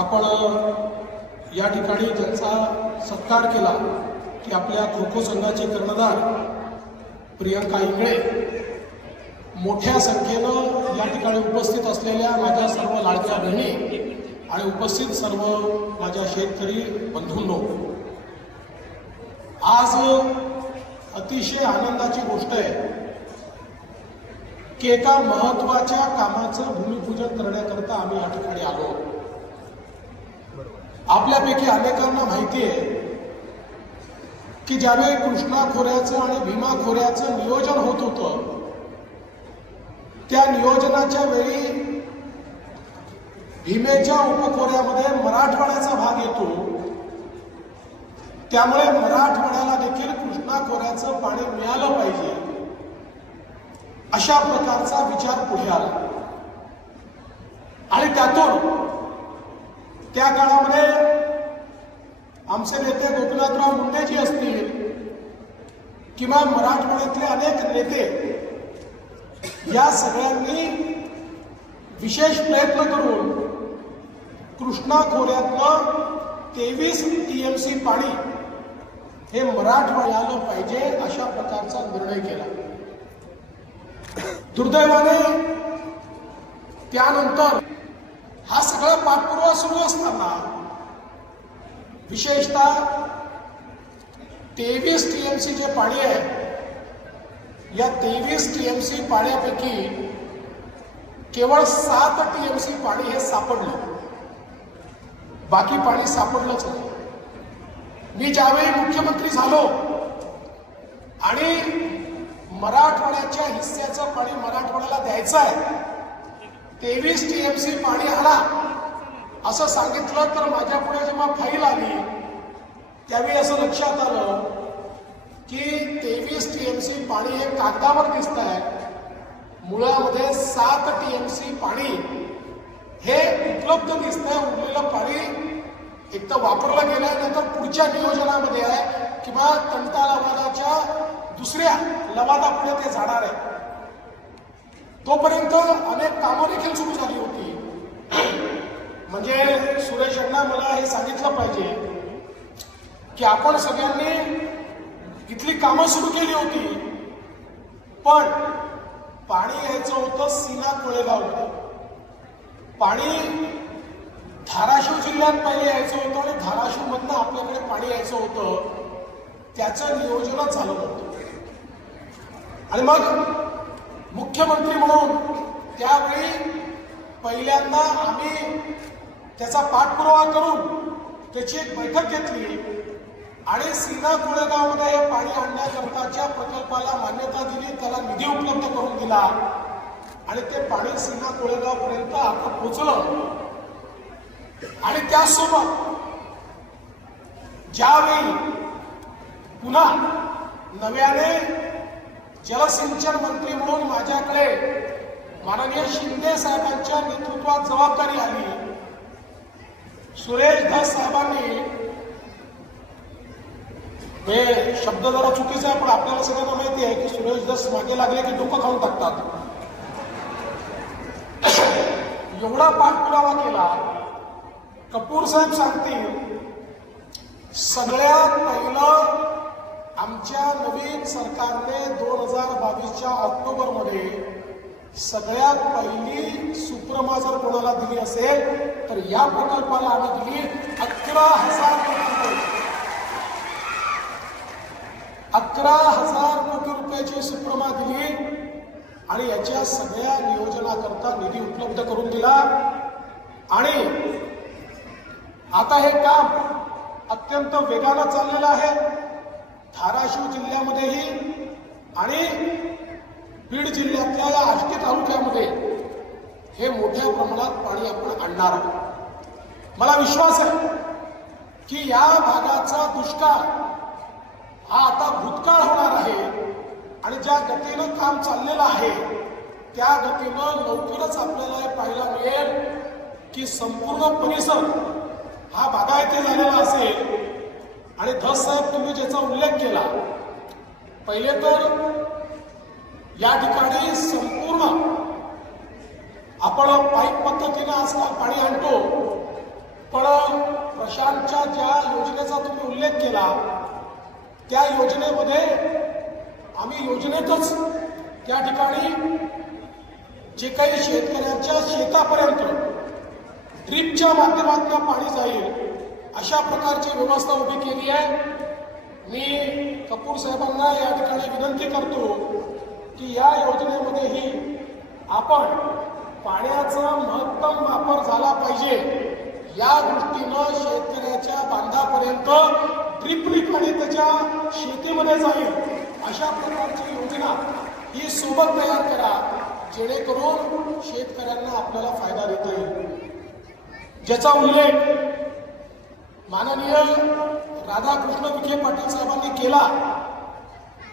आपण या ठिकाणी ज्यांचा सत्कार केला की आपल्या खो खो संघाचे कर्णधार प्रियंका इंगळे मोठ्या संख्येनं या ठिकाणी उपस्थित असलेल्या माझ्या सर्व लाडक्या बहिणी आणि उपस्थित सर्व माझ्या शेतकरी बंधूंनो आज अतिशय आनंदाची गोष्ट आहे की एका महत्वाच्या कामाचं भूमिपूजन करण्याकरता आम्ही या ठिकाणी आलो आपल्यापैकी अनेकांना माहिती आहे की ज्यावेळी कृष्णा खोऱ्याचं आणि भीमा खोऱ्याचं नियोजन होत होतं त्या नियोजनाच्या वेळी भीमेच्या उपखोऱ्यामध्ये मराठवाड्याचा भाग येतो त्यामुळे मराठवाड्याला देखील कृष्णा खोऱ्याचं पाणी मिळालं पाहिजे अशा प्रकारचा विचार पुढे आला आणि त्यातून त्या काळामध्ये आमचे नेते गोपीनाथराव मुंडेजी असतील किंवा मराठवाड्यातले अनेक नेते या सगळ्यांनी विशेष प्रयत्न करून कृष्णा खोऱ्यातलं तेवीस टी एम पाणी हे मराठवाड्याला पाहिजे अशा प्रकारचा निर्णय केला दुर्दैवाने त्यानंतर हा सगळा पाठपुरावा सुरू असताना विशेषतः तेवीस टी एम सी जे पाणी आहे या तेवीस टी एम सी पाण्यापैकी केवळ सात टी एम सी पाणी हे सापडलं बाकी पाणी सापडलंच नाही मी ज्यावेळी मुख्यमंत्री झालो आणि मराठवाड्याच्या हिस्स्याचं पाणी मराठवाड्याला द्यायचं आहे तेवीस टी एम सी पाणी आला असं सांगितलं तर माझ्या पुढे जेव्हा फाईल आली त्यावेळी असं लक्षात आलं की तेवीस टी एम सी पाणी हे कागदावर दिसत आहे मुळामध्ये सात टी एम सी पाणी हे उपलब्ध दिसत आहे उरलेलं पाणी एक तर वापरलं गेलं नंतर पुढच्या नियोजनामध्ये आहे किंवा तंटा लवादाच्या दुसऱ्या लवादापुढे ते जाणार आहे तोपर्यंत अनेक कामं देखील सुरू झाली होती म्हणजे सुरेश अण्णा मला हे सांगितलं पाहिजे की आपण सगळ्यांनी इथली कामं सुरू केली होती पण पाणी यायचं होतं सीना कोळेगाव पाणी धाराशिव जिल्ह्यात पहिले यायचं होतं आणि मधनं आपल्याकडे पाणी यायचं होतं त्याचं नियोजनच झालं होतं आणि मग मुख्यमंत्री म्हणून त्यावेळी पहिल्यांदा आम्ही त्याचा पाठपुरावा करून त्याची एक बैठक घेतली आणि सीना कोळेगावमध्ये हे पाणी आणण्याकरताच्या प्रकल्पाला मान्यता दिली त्याला निधी उपलब्ध करून दिला आणि ते पाणी सीना पर्यंत आता पोचलं आणि त्यासोबत ज्यावेळी पुन्हा नव्याने जलसिंचन मंत्री म्हणून माझ्याकडे माननीय शिंदे साहेबांच्या नेतृत्वात जबाबदारी आली सुरेश धस साहेबांनी हे शब्द जरा चुकीचा आहे पण आपल्याला सगळ्यांना माहिती आहे की सुरेश धस मागे लागले की डोकं खाऊन टाकतात एवढा पाठपुरावा केला कपूर साहेब सांगतील सगळ्यात पहिलं आमच्या नवीन सरकारने दोन हजार बावीसच्या ऑक्टोबरमध्ये सगळ्यात पहिली सुप्रमा जर कोणाला दिली असेल तर या प्रकल्पाला आम्ही दिली अकरा हजार कोटी रुपये अकरा हजार कोटी रुपयाची सुप्रमा दिली आणि याच्या सगळ्या नियोजनाकरता निधी उपलब्ध करून दिला आणि आता हे काम अत्यंत वेगानं चाललेलं आहे धाराशिव जिल्ह्यामध्येही आणि बीड जिल्ह्यातल्या या आष्टी तालुक्यामध्ये हे मोठ्या प्रमाणात पाणी आपण आणणार आहोत मला विश्वास आहे की या भागाचा दुष्काळ हा आता भूतकाळ होणार आहे आणि ज्या गतीनं काम चाललेलं आहे त्या गतीनं लवकरच आपल्याला हे पाहायला मिळेल की संपूर्ण परिसर हा बागायती झालेला असेल आणि धस साहेब तुम्ही ज्याचा उल्लेख केला पहिले तर या ठिकाणी संपूर्ण आपण पाईप पद्धतीने आजकाल पाणी आणतो पण प्रशांतच्या ज्या योजनेचा तुम्ही उल्लेख केला त्या योजनेमध्ये आम्ही योजनेतच त्या ठिकाणी जे काही शेतकऱ्यांच्या शेतापर्यंत ड्रीपच्या माध्यमातून पाणी जाईल अशा प्रकारची व्यवस्था उभी केली आहे मी कपूर साहेबांना या ठिकाणी विनंती करतो की या योजनेमध्येही आपण पाण्याचा महत्तम वापर झाला पाहिजे या दृष्टीनं शेतकऱ्याच्या बांधापर्यंत ट्रिपली पाणी त्याच्या शेतीमध्ये जाईल अशा प्रकारची योजना ही सोबत तयार करा जेणेकरून शेतकऱ्यांना आपल्याला फायदा देता येईल ज्याचा उल्लेख माननीय राधाकृष्ण विखे पाटील साहेबांनी केला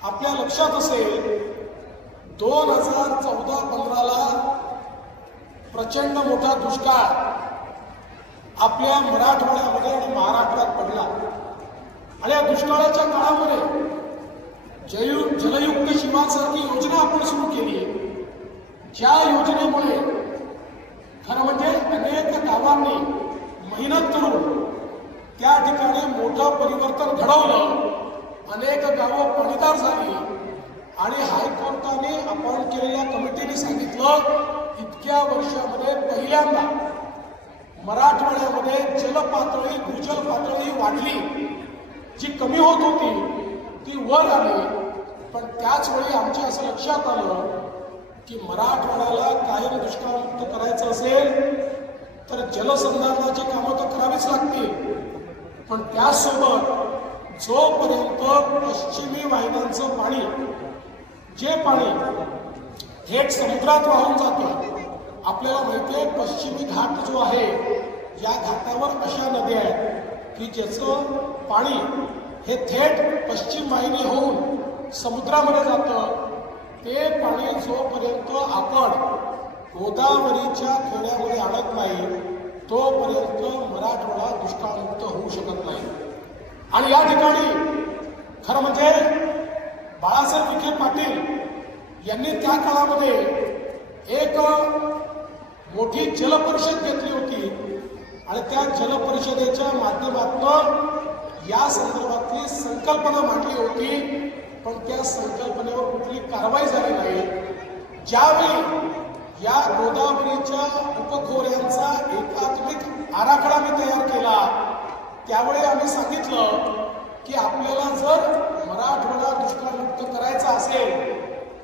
आपल्या लक्षात असेल दोन हजार चौदा पंधराला प्रचंड मोठा दुष्काळ आपल्या मराठवाड्यामध्ये आणि महाराष्ट्रात पडला आणि या दुष्काळाच्या काळामध्ये जयु जलयुक्त शिमासारखी योजना आपण सुरू केली ज्या योजनेमुळे खरं म्हणजे अनेक गावांनी मेहनत करून त्या ठिकाणी मोठं परिवर्तन घडवलं अनेक गावं पाणीदार झाली आणि हायकोर्टाने अपॉइंट केलेल्या कमिटीने सांगितलं इतक्या वर्षामध्ये पहिल्यांदा मराठवाड्यामध्ये पातळी भूजल पातळी वाढली जी कमी होत होती ती वर आली पण वेळी आमच्या असं लक्षात आलं की मराठवाड्याला कायम दुष्काळमुक्त करायचं असेल तर जलसंधारणाची कामं तर करावीच लागतील पण त्यासोबत जोपर्यंत पश्चिमी वाहिन्यांचं पाणी जे पाणी थेट समुद्रात वाहून जातं आपल्याला माहिती आहे पश्चिमी घाट जो आहे या घाटावर अशा नद्या आहेत की ज्याचं पाणी हे थेट पश्चिम वाहिनी होऊन समुद्रामध्ये जातं ते पाणी जोपर्यंत आपण गोदावरीच्या खोऱ्यामध्ये आणत नाही तोपर्यंत मराठवाडा दुष्काळमुक्त होऊ शकत नाही आणि या ठिकाणी खरं म्हणजे बाळासाहेब विखे पाटील यांनी त्या काळामध्ये एक मोठी जलपरिषद घेतली होती आणि त्या जलपरिषदेच्या माध्यमातून या संदर्भातली संकल्पना मांडली होती पण त्या संकल्पनेवर कुठली कारवाई झाली नाही ज्यावेळी या गोदावरीच्या उपखोऱ्यांचा एकात्मिक आराखडा मी तयार केला त्यावेळी आम्ही सांगितलं की आपल्याला जर मराठवाडा दुष्काळमुक्त करायचा असेल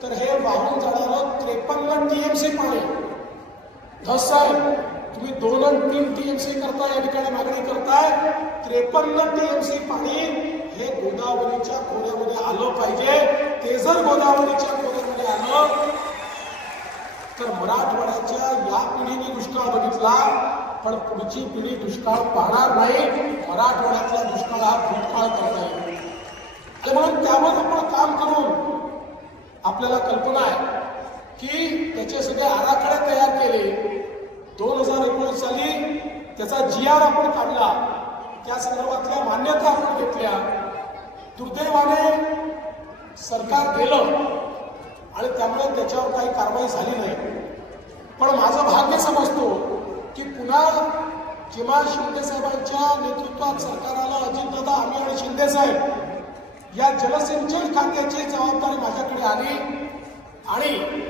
तर हे वाहून जाणारं त्रेपन्न टी एम सी पाणी तुम्ही दोन टी तीन टीएमसी करता या ठिकाणी मागणी करताय त्रेपन्न टीएमसी पाणी हे गोदावरीच्या खोऱ्यामध्ये आलं पाहिजे ते जर गोदावरीच्या खोऱ्यामध्ये आलं तर मराठवाड्याच्या या पिढीने दुष्काळ बघितला पण पुढची पिढी दुष्काळ पाहणार नाही मराठवाड्यातला दुष्काळ हा भूतकाळ करता येईल आणि म्हणून त्यावर आपण काम करून आपल्याला कल्पना आहे की त्याचे सगळे आराखडे तयार केले दोन हजार एकोणीस साली त्याचा जी आर आपण काढला त्या संदर्भातल्या मान्यता आपण घेतल्या दुर्दैवाने सरकार गेलं आणि त्यामुळे त्याच्यावर काही कारवाई झाली नाही पण माझं भाग्य समजतो की पुन्हा जेव्हा शिंदेसाहेबांच्या नेतृत्वात सरकार आलं अजितदादा आम्ही आणि शिंदेसाहेब या जलसिंचन खात्याची जबाबदारी माझ्याकडे आली आणि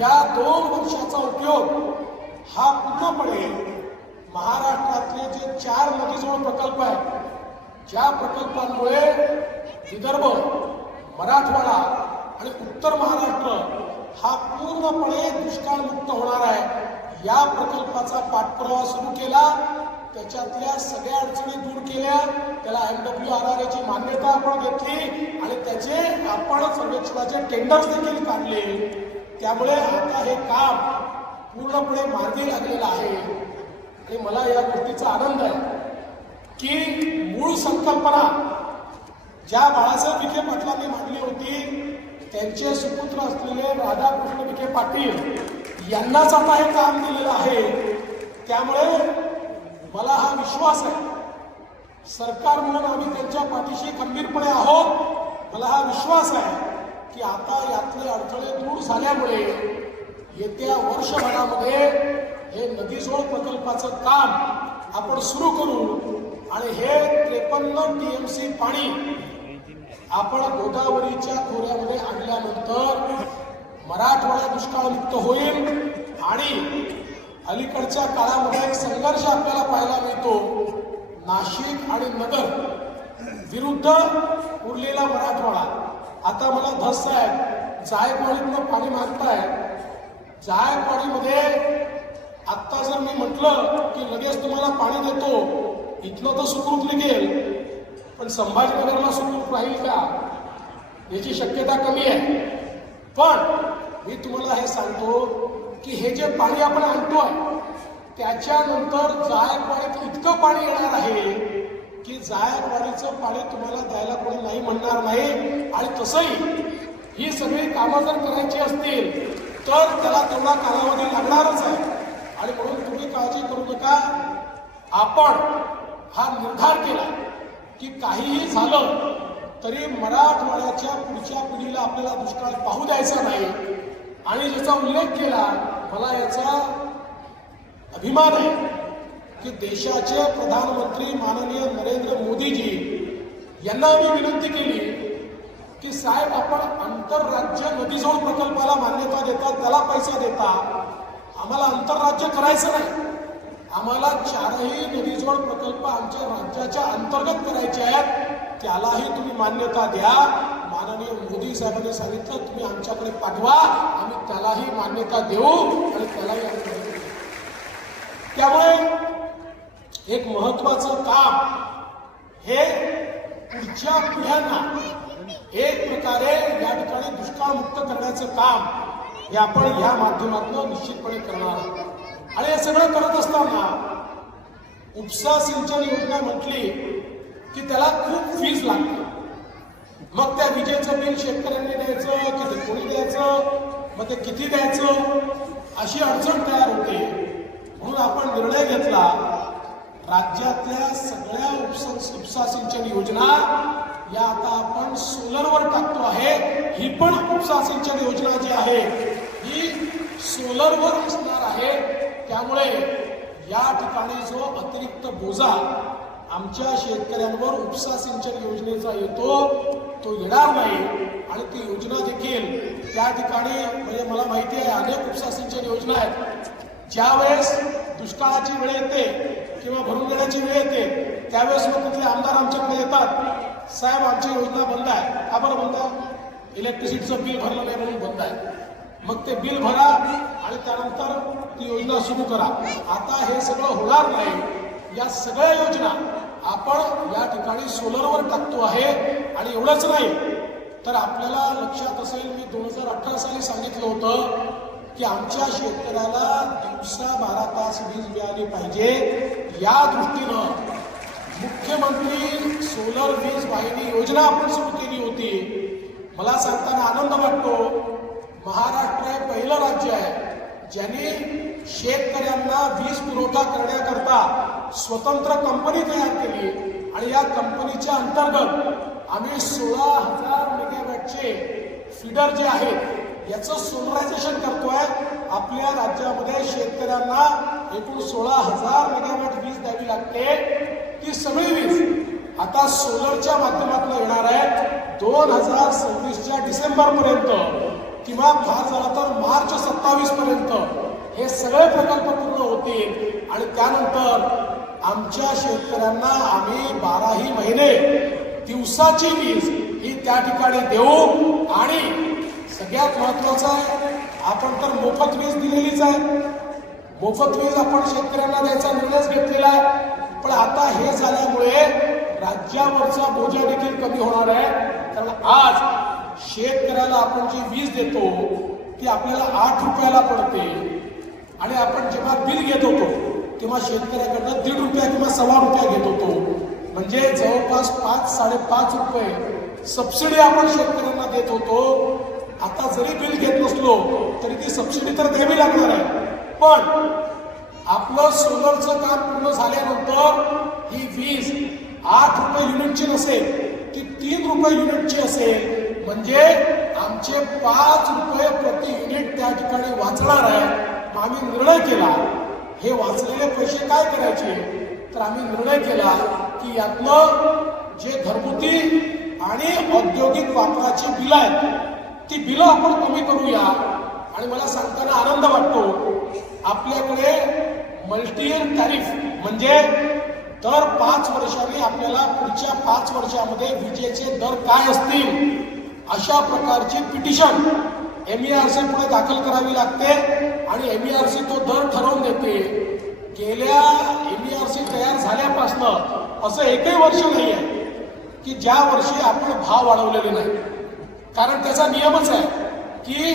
या दोन वर्षाचा उपयोग हा पूर्णपणे महाराष्ट्रातले जे चार नदीजोड प्रकल्प आहेत ज्या प्रकल्पांमुळे विदर्भ मराठवाडा आणि उत्तर महाराष्ट्र हा पूर्णपणे दुष्काळमुक्त होणार आहे या प्रकल्पाचा पाठपुरावा सुरू केला त्याच्यातल्या सगळ्या अडचणी दूर केल्या त्याला एमडब्ल्यू आर आर एची मान्यता आपण घेतली आणि त्याचे आपण सर्वेक्षणाचे टेंडर्स देखील काढले त्यामुळे आता हे काम पूर्णपणे मार्गी लागलेलं आहे आणि मला या गोष्टीचा आनंद आहे की मूळ संकल्पना ज्या बाळासाहेब विखे पाटलांनी मांडली होती त्यांचे सुपुत्र असलेले राधाकृष्ण विखे पाटील यांनाच आता हे काम दिलेलं आहे त्यामुळे मला हा विश्वास आहे सरकार म्हणून आम्ही त्यांच्या पाठीशी खंबीरपणे आहोत मला हा विश्वास आहे की आता यातले अडथळे दूर झाल्यामुळे येत्या वर्षभरामध्ये हे नदीजोड प्रकल्पाचं काम आपण सुरू करू आणि हे त्रेपन्न टी एम सी पाणी आपण गोदावरीच्या खोऱ्यामध्ये आणल्यानंतर मराठवाडा दुष्काळमुक्त होईल आणि अलीकडच्या काळामध्ये एक संघर्ष आपल्याला पाहायला मिळतो नाशिक आणि नगर विरुद्ध उरलेला मराठवाडा आता मला धस आहे जायकवाडीतनं पाणी मागताय जायकवाडीमध्ये आत्ता जर मी म्हटलं की लगेच तुम्हाला पाणी देतो इथनं तर सुखरूप निघेल पण संभाजीनगरला सुरू राहील का याची शक्यता कमी आहे पण मी तुम्हाला हे सांगतो की हे जे पाणी आपण आणतोय त्याच्यानंतर जायकवाडीत इतकं पाणी येणार आहे की जायकवाडीचं पाणी तुम्हाला द्यायला कोणी नाही म्हणणार नाही आणि तसंही ही सगळी कामं जर करायची असतील तर त्याला तेवढा कालावधी लागणारच आहे आणि म्हणून तुम्ही काळजी करू नका आपण हा निर्धार केला की काहीही झालं तरी मराठवाड्याच्या पुढच्या पिढीला आपल्याला दुष्काळ पाहू द्यायचा नाही आणि ज्याचा उल्लेख केला मला याचा अभिमान आहे की देशाचे प्रधानमंत्री माननीय नरेंद्र मोदीजी यांना मी विनंती केली की साहेब आपण आंतरराज्य नदीजोड प्रकल्पाला मान्यता देतात त्याला पैसा देता आम्हाला आंतरराज्य करायचं नाही आम्हाला चारही नदीजोड प्रकल्प आमच्या राज्याच्या अंतर्गत करायचे आहेत त्यालाही तुम्ही मान्यता द्या माननीय मोदी साहेबांनी सांगितलं तुम्ही आमच्याकडे पाठवा आम्ही त्यालाही मान्यता देऊ आणि त्यालाही आम्ही त्यामुळे एक महत्वाचं काम हे पुढच्या पिढ्यांना एक प्रकारे या ठिकाणी दुष्काळमुक्त करण्याचं काम हे आपण या माध्यमातून निश्चितपणे करणार आहोत आणि हे सगळं करत असताना उपसा सिंचन योजना म्हटली की त्याला खूप फीज लागते मग त्या विजेचं बिल शेतकऱ्यांनी द्यायचं किती कोणी द्यायचं मग ते किती द्यायचं अशी अडचण तयार होते म्हणून आपण निर्णय घेतला राज्यातल्या सगळ्या उपसा उपसा सिंचन योजना या आता आपण सोलरवर टाकतो आहे ही पण उपसा सिंचन योजना जी आहे ही सोलरवर असणार आहे त्यामुळे या ठिकाणी जो अतिरिक्त बोजा आमच्या शेतकऱ्यांवर उपसा सिंचन योजनेचा येतो तो येणार नाही आणि ती योजना देखील त्या ठिकाणी म्हणजे मला माहिती आहे अनेक उपसा सिंचन योजना आहेत ज्या वेळेस दुष्काळाची वेळ येते किंवा भरून देण्याची वेळ येते त्यावेळेस मग तिथले आमदार आमच्याकडे येतात साहेब आमची योजना बंद आहे का बरं बंद इलेक्ट्रिसिटीचं बिल भरलं नाही म्हणून बंद आहे मग ते बिल भरा आणि त्यानंतर ती योजना सुरू करा आता हे सगळं होणार नाही या सगळ्या योजना आपण या ठिकाणी सोलरवर टाकतो आहे आणि एवढंच नाही तर आपल्याला लक्षात असेल मी दोन हजार अठरा साली सांगितलं होतं की आमच्या शेतकऱ्याला दिवसा बारा तास वीज मिळाली पाहिजे या दृष्टीनं मुख्यमंत्री सोलर वीज वाहिनी योजना आपण सुरू केली होती मला सांगताना आनंद वाटतो महाराष्ट्र हे पहिलं राज्य आहे ज्याने शेतकऱ्यांना वीज पुरवठा करण्याकरता स्वतंत्र कंपनी तयार केली आणि या कंपनीच्या अंतर्गत आम्ही सोळा हजार मेगावॅटचे फिडर जे आहेत याचं सोलरायझेशन करतोय आपल्या राज्यामध्ये शेतकऱ्यांना एकूण सोळा हजार मेगावॅट वीज द्यावी लागते ती सगळी वीज आता सोलरच्या माध्यमातून येणार आहे दोन हजार सव्वीसच्या डिसेंबरपर्यंत किंवा फार झाला तर मार्च सत्तावीस पर्यंत हे सगळे प्रकल्प पूर्ण होतील आणि त्यानंतर आमच्या शेतकऱ्यांना आम्ही बाराही महिने दिवसाची वीज ही त्या ठिकाणी देऊ आणि सगळ्यात महत्वाचं आहे आपण तर मोफत वीज दिलेलीच आहे मोफत वीज आपण शेतकऱ्यांना द्यायचा निर्णयच घेतलेला आहे पण आता हे झाल्यामुळे राज्यावरचा बोजा देखील कमी होणार आहे कारण आज शेतकऱ्याला आपण जी वीज देतो ती आपल्याला आठ रुपयाला पडते आणि आपण जेव्हा बिल घेत होतो तेव्हा शेतकऱ्याकडनं दीड रुपया किंवा सव्वा रुपया घेत होतो म्हणजे जवळपास पाच साडेपाच रुपये सबसिडी आपण शेतकऱ्यांना देत होतो आता जरी बिल घेत नसलो तरी ती सबसिडी तर द्यावी लागणार आहे पण आपलं सोलरचं काम पूर्ण झाल्यानंतर ही वीज आठ रुपये युनिटची नसेल ती तीन रुपये युनिटची असेल म्हणजे आमचे पाच रुपये प्रति युनिट त्या ठिकाणी वाचणार आहे मग आम्ही निर्णय केला हे वाचलेले पैसे काय करायचे तर आम्ही निर्णय केला की यातनं जे घरगुती आणि औद्योगिक वापराची बिलं आहेत ती बिलं आपण कमी करूया आणि मला सांगताना आनंद वाटतो आपल्याकडे मल्टीयर टॅरिफ म्हणजे दर पाच वर्षांनी आपल्याला पुढच्या पाच वर्षामध्ये विजेचे दर काय असतील अशा प्रकारची petition M E R C पुढे दाखल करावी लागते आणि एम ई आर सी तो दर ठरवून देते गेल्या एम ई आर सी तयार झाल्यापासनं असं एकही वर्ष नाही आहे की ज्या वर्षी आपण भाव वाढवलेले नाही कारण त्याचा नियमच आहे की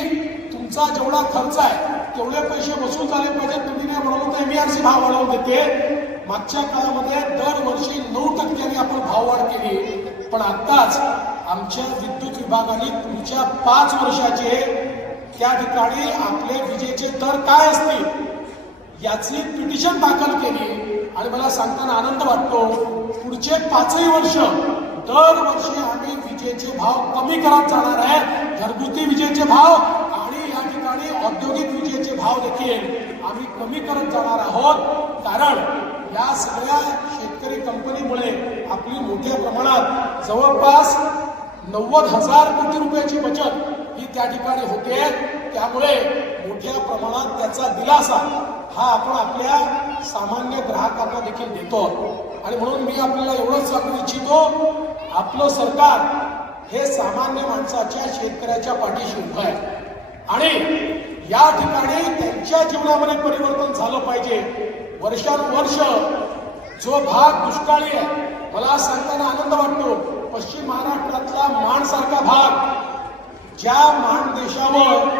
तुमचा जेवढा खर्च आहे तेवढे पैसे वसूल झाले पाहिजे तुम्ही नाही म्हणून तर एम आर सी भाव वाढवून देते मागच्या काळामध्ये दरवर्षी नऊ टक्क्यांनी आपण भाव वाढ केली पण आत्ताच आमच्या विद्युत विभागाने पुढच्या पाच वर्षाचे त्या ठिकाणी आपले विजेचे दर काय असतील याची पिटिशन दाखल केली आणि मला सांगताना आनंद वाटतो पुढचे पाचही वर्ष दरवर्षी आम्ही विजेचे भाव कमी करत जाणार आहे घरगुती विजेचे भाव आणि या ठिकाणी औद्योगिक विजेचे भाव देखील आम्ही कमी करत जाणार आहोत कारण या सगळ्या शेतकरी कंपनीमुळे आपली मोठ्या प्रमाणात जवळपास नव्वद हजार कोटी रुपयाची बचत ही त्या ठिकाणी होते त्यामुळे मोठ्या प्रमाणात त्याचा दिलासा हा आपण आपल्या सामान्य ग्राहकांना देखील देतो आणि म्हणून मी आपल्याला एवढंच सांगू इच्छितो आपलं सरकार हे सामान्य माणसाच्या शेतकऱ्याच्या पाठीशी उभं आहे आणि या ठिकाणी त्यांच्या जीवनामध्ये परिवर्तन झालं पाहिजे वर्षानुवर्ष जो भाग दुष्काळी आहे मला सांगताना आनंद वाटतो पश्चिम महाराष्ट्रातला माणसारखा भाग ज्या माण देशावर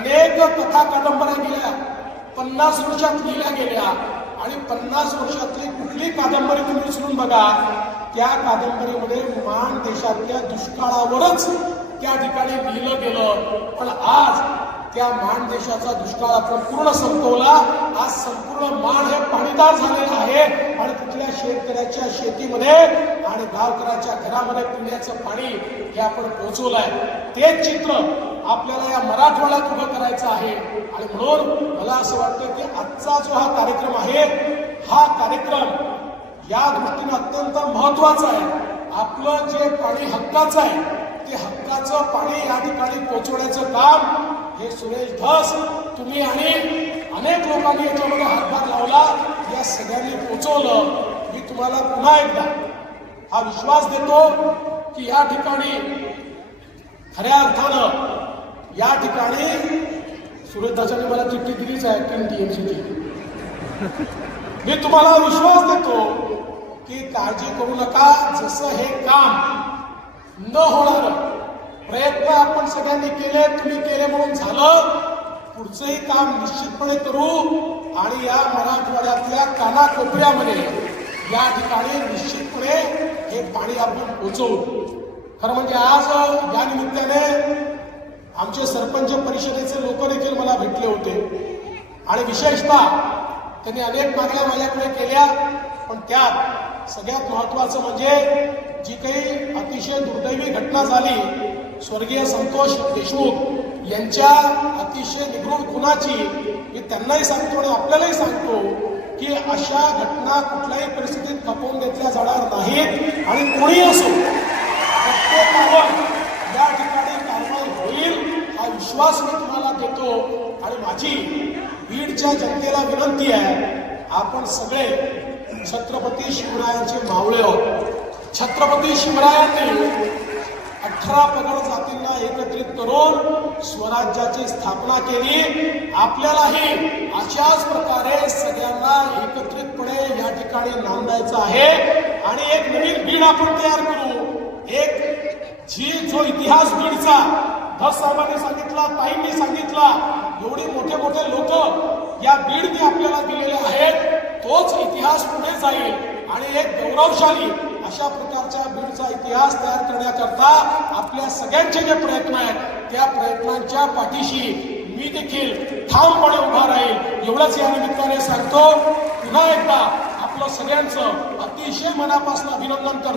अनेक कथा कादंबऱ्या गेल्या पन्नास वर्षात लिहिल्या गेल्या आणि पन्नास वर्षातली कुठली कादंबरी तुम्ही विसरून बघा त्या कादंबरीमध्ये माण देशातल्या दुष्काळावरच त्या ठिकाणी लिहिलं गेलं पण आज त्या मान देशाचा दुष्काळ आपण पूर्ण संपवला आज संपूर्ण माण हे पाणीदार झालेलं आहे आणि तिथल्या शेतकऱ्याच्या शेतीमध्ये आणि गावकऱ्याच्या घरामध्ये पिण्याचं पाणी हे आपण पोहोचवलं आहे तेच चित्र आपल्याला या मराठवाड्यात उभं करायचं आहे आणि म्हणून मला असं वाटतं की आजचा जो हा कार्यक्रम आहे हा कार्यक्रम या दृष्टीनं अत्यंत महत्वाचा आहे आपलं जे पाणी हक्काचं आहे ते हक्काचं पाणी या ठिकाणी पोहोचवण्याचं काम हे सुरेश धस तुम्ही आणि अनेक लोकांनी याच्यामध्ये हातभार लावला या सगळ्यांनी पोचवलं मी तुम्हाला पुन्हा एकदा हा विश्वास देतो की या ठिकाणी खऱ्या अर्थानं या ठिकाणी सुरेश दासाने मला चिठ्ठी दिलीच आहे तीन टीएमसीची मी तुम्हाला विश्वास देतो की काळजी करू नका जसं हे काम न होणार प्रयत्न आपण सगळ्यांनी केले तुम्ही केले म्हणून झालं पुढचंही काम निश्चितपणे करू आणि या मराठवाड्यातल्या कानाकोपऱ्यामध्ये या ठिकाणी निश्चितपणे हे पाणी आपण पोचवू खरं म्हणजे आज या निमित्ताने आमचे सरपंच परिषदेचे लोक देखील मला भेटले होते आणि विशेषतः त्यांनी अनेक मागण्या माझ्याकडे केल्या पण त्यात सगळ्यात महत्वाचं म्हणजे जी काही अतिशय दुर्दैवी घटना झाली स्वर्गीय संतोष देशमुख यांच्या अतिशय निगृढ खुनाची मी त्यांनाही सांगतो आणि आपल्यालाही सांगतो की अशा घटना कुठल्याही परिस्थितीत खपवून घेतल्या जाणार नाहीत आणि कोणी असो प्रत्येकावर या ठिकाणी कारवाई होईल हा विश्वास मी तुम्हाला देतो आणि माझी बीडच्या जनतेला विनंती आहे आपण सगळे छत्रपती शिवरायांचे मावळे आहोत छत्रपती शिवरायांनी अठरा पगड जातींना एकत्रित करून स्वराज्याची स्थापना केली आपल्यालाही अशाच प्रकारे सगळ्यांना एकत्रितपणे या ठिकाणी नांदायचं आहे आणि एक नवीन बीड आपण तयार करू एक जी जो इतिहास बीडचा साहेबांनी सांगितला ताईंनी सांगितला एवढे मोठे मोठे लोक या बीडने आपल्याला दिलेले आहेत तोच इतिहास पुढे जाईल आणि एक गौरवशाली अशा प्रकारच्या बीडचा इतिहास तयार करण्याकरता आपल्या सगळ्यांचे जे प्रयत्न आहेत त्या प्रयत्नांच्या पाठीशी मी देखील ठामपणे उभा राहील एवढंच या निमित्ताने सांगतो पुन्हा एकदा आपलं सगळ्यांचं अतिशय मनापासून अभिनंदन करतो